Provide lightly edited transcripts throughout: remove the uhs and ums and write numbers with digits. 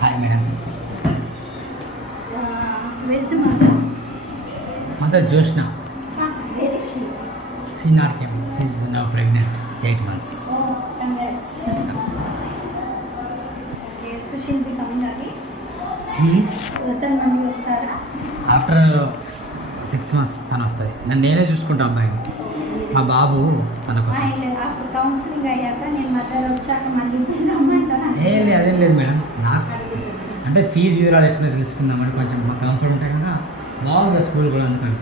Hi madam. Where's your mother? Mother Joshna. Where is she? She not came. She is now pregnant, 8 months. Oh, congrats. Okay, so she'll be coming again. తను మళ్ళీ వస్తారా? After 6 months తను వస్తుంది. నేనే చూసుకుంటా అబ్బాయిని. మా బాబు తన కోసం. అప్పుడు కౌన్సిలింగ్ అయ్యాక నేను మదర్ వచ్చాక మళ్ళీ రమ్మంటారా? అదేం లేదు మేడం. నాకు అంటే ఫీజు వివరాలు ఎట్లా తెలుసుకుందామని కొంచెం మా కంఫర్ట్ ఉంటాయి కదా, బాగుంది స్కూల్ కూడా అందుకని.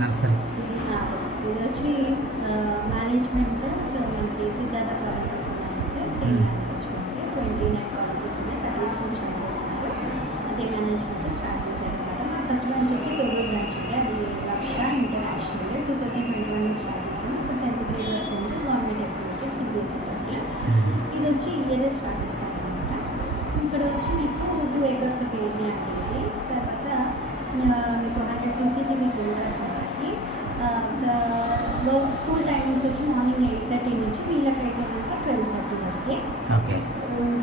నర్సరీ ఇది వచ్చి మేనేజ్మెంట్. సో మేము బేసిక్ దాకా కవర్ చేస్తున్నాము సార్. సేమ్ మేనేజ్మెంట్ 29 కాలేజెస్ ఉన్నాయి, 30 స్టార్ట్ చేస్తున్నారు. అదే మేనేజ్మెంట్ స్టార్ట్ చేశారు అనమాట. ఫస్ట్ బ్రాంచ్ వచ్చి తొర్రూరు బ్రాంచ్ ఉంది, అది రక్ష ఇంటర్నేషనల్ 2021 స్టార్ట్ చేసాము. ఇప్పుడు 10th గ్రేడ్ వరకు ఉంది, గవర్నమెంట్ ఎంప్లాయీ సిబిఎస్ఈ దాంట్లో. ఇది వచ్చి ఇయరే స్టార్ట్ చేశాము అనమాట. ఇక్కడ వచ్చి మీకు 2 acres ఆఫ్ ఏరియా ఉంటుంది. తర్వాత మీకు 100 CCTV కెమెరాస్ ఉంటాయి. స్కూల్ టైమింగ్స్ వచ్చి మార్నింగ్ 8:30 నుంచి వీళ్ళకైతే కనుక 12:30 వరకే. ఓకే.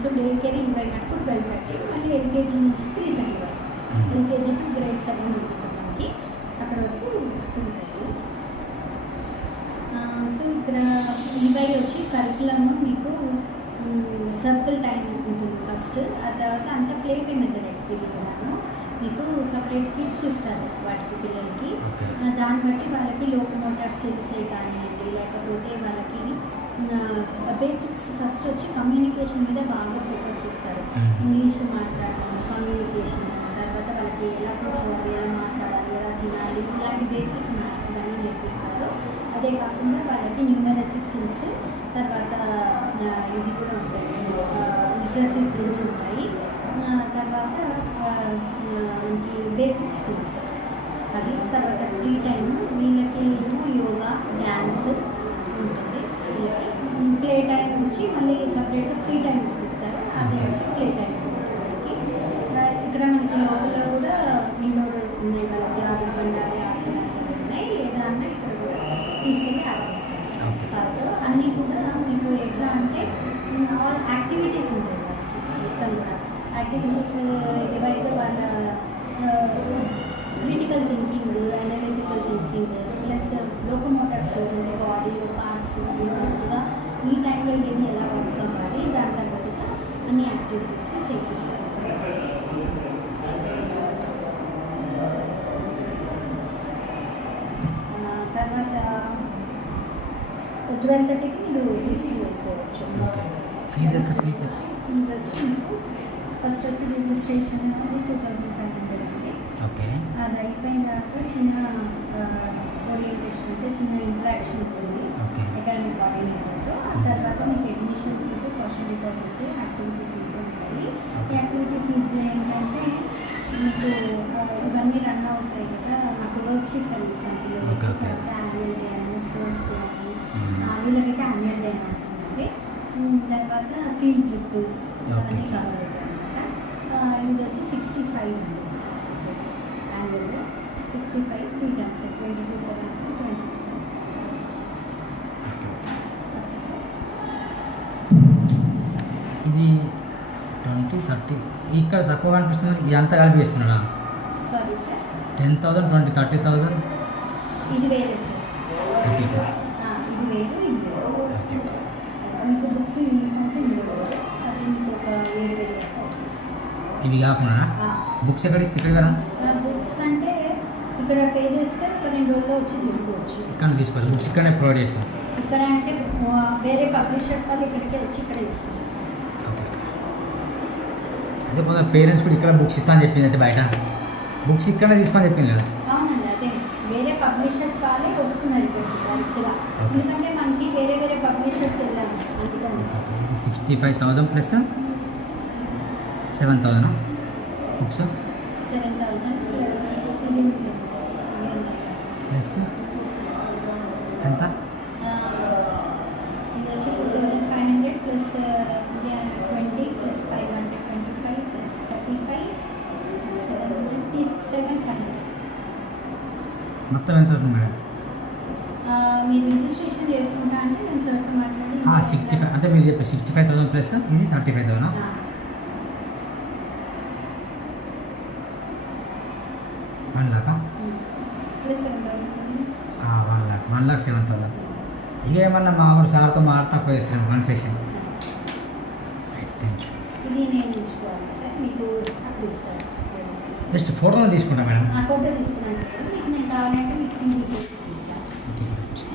సో డే కేర్ ఇవ్వై మటుకు 12:30, మళ్ళీ ఎల్కేజీ నుంచి 3:30 వరకు. ఎల్కేజీ టు గ్రేడ్ 7 ఉంటుంది అక్కడ వరకు ఉంటుంది. సో ఇక్కడ ఇవై వచ్చి కరికులమ్ మీకు సర్కిల్ టైం ఉంటుంది ఫస్ట్. ఆ తర్వాత అంతా ప్లేవే మెథడ్ ఇది కూడాను. మీకు సపరేట్ కిట్స్ ఇస్తారు వాటికి పిల్లలకి. దాన్ని బట్టి వాళ్ళకి లోకోమోటర్ స్కిల్స్ కానివ్వండి, లేకపోతే వాళ్ళకి బేసిక్స్ ఫస్ట్ వచ్చి కమ్యూనికేషన్ మీద బాగా ఫోకస్ చేస్తారు. ఇంగ్లీష్ మాట్లాడడం, కమ్యూనికేషన్, తర్వాత వాళ్ళకి ఎలా కూర్చోవాలి, ఎలా మాట్లాడాలి, ఎలా తినాలి, ఇలాంటి బేసిక్ ఇవన్నీ నేర్పిస్తారు. అదే కాకుండా వాళ్ళకి న్యూమరసీ స్కిల్స్, తర్వాత ఇది కూడా ఉంటాయి, లిటరసీ స్కిల్స్ ఉంటాయి. తర్వాత మనకి బేసిక్ స్కిల్స్ అవి. తర్వాత ఫ్రీ టైం వీళ్ళకి ఏమో యోగా, డ్యాన్స్ ఉంటుంది వీళ్ళకి. ప్లే టైం వచ్చి మళ్ళీ సపరేట్గా ఫ్రీ టైం ఇస్తారు, అదే వచ్చి ప్లే టైం వీళ్ళకి. ఇక్కడ మనకి లోపల కూడా ఇండోర్ ఉన్నాయి, వాళ్ళకి జారుడు బండ అవి ఆడుకోవడానికి అవి ఉన్నాయి. లేదా అన్న ఇక్కడ కూడా తీసుకెళ్ళి ఆడిపిస్తారు. అన్నీ కూడా మీకు ఎట్లా అంటే ఆల్ యాక్టివిటీస్ ఉంటాయి వాళ్ళకి మొత్తం కూడా. యాక్టివిటీస్ ఏవైతే వాళ్ళ critical thinking, analytical thinking, plus locomotor skills అంటే బాడీలో పార్ట్స్ ఉన్నట్టుగా ఈ టైంలో ఏది ఎలా వర్క్ అవ్వాలి, దాని తగ్గట్టుగా అన్ని యాక్టివిటీస్ చేపిస్తారు. తర్వాత 12:30కి మీరు తీసుకుని వెళ్ళిపోవచ్చు. ఫీజు వచ్చి ఫస్ట్ వచ్చి రిజిస్ట్రేషన్ అది 2500 ఉంది. ఓకే. అది అయిపోయిన తర్వాత చిన్న ఓరియంటేషన్ అంటే చిన్న ఇంటరాక్షన్ ఉంటుంది అకాడమిక్ కోఆర్డినేటర్తో. ఆ తర్వాత మీకు admission fees, cost deposit, activity fees ఉంటాయి. ఈ యాక్టివిటీ ఫీజు ఏంటంటే మీకు ఇవన్నీ రన్ అవుతాయి కదా, మాకు వర్క్ షీట్స్ అవి ఇస్తాం పిల్లలకి. తర్వాత యాన్యువల్ డే అని, స్పోర్ట్స్ డే అని, వీళ్ళకైతే యాన్యువల్ డే ఉంటుంది. తర్వాత ఫీల్డ్ ట్రిప్ అవన్నీ కవర్ అవుతాయి అన్నమాట. ఇది వచ్చి 65 ఉంది యాన్యువల్, 65 3 times 22,700 22,700. ఇది 20, 30 ఇక్కడ తక్కువ కనిపిస్తుంది, ఇది అంతా కలిపి ఇస్తున్నాడా? Sorry sir, 10,000, 20, 30,000. ఇది వేరే సార్. ఇది వేరు, ఇది వేరు. మీకు బుక్స్, యూనిఫామ్స్ అది మీకు ఒక 7,000. ఇవి కాకుండా బుక్స్ ఎక్కడ ఇస్తే ఇక్కడ కదా? బుక్స్ అంటే ఇక్కడ పే చేస్తే ఒక 2 రోజుల్లో వచ్చి తీసుకోవచ్చు. ఇక్కడ తీసుకోవాలి, బుక్స్ ఇక్కడనే ప్రొవైడ్ చేస్తాం. ఇక్కడ అంటే వేరే పబ్లిషర్స్ వాళ్ళు ఇక్కడికే వచ్చి ఇక్కడ ఇస్తారు. అదే కొంత పేరెంట్స్ కూడా ఇక్కడ బుక్స్ ఇస్తా అని చెప్పింది, అయితే బయట బుక్స్ ఇక్కడనే తీసుకోని చెప్పింది కదా? అవునండి, అదే వేరే పబ్లిషర్స్ వాళ్ళే వస్తున్నారు ఇక్కడికి డైరెక్ట్గా. ఎందుకంటే మనకి వేరే వేరే పబ్లిషర్స్ వెళ్ళాము అందుకని. 65,000 ప్లస్ 7,000 బుక్స్. 7,000 ప్లస్ ఎంత? ఇది వచ్చి 2,500 ప్లస్ 20 ప్లస్ మొత్తం ఎంత అవుతుంది మేడం? మీరు రిజిస్ట్రేషన్ చేసుకుంటా అంటే నేను సార్తో మాట్లాడి 65 అంటే మీరు చెప్పే 65,000 ప్లస్ ఇది 35,000 1 లాఖా? ప్లస్ 7,000 1,07,000. ఇక ఏమన్నా మామూలు సార్తో తక్కువ చేస్తున్నాం కన్సెషన్. Thank you. ఇది నేను ఉంచుకోవాలి సార్, మీకు అప్పుడు ఇస్తాను. జస్ట్ ఫోటోలు తీసుకుంటాం మేడం. ఆ ఫోటో తీసుకున్నాను లేదు, మీకు నేను కావాలంటే మిక్సింగ్ డీటెయిల్స్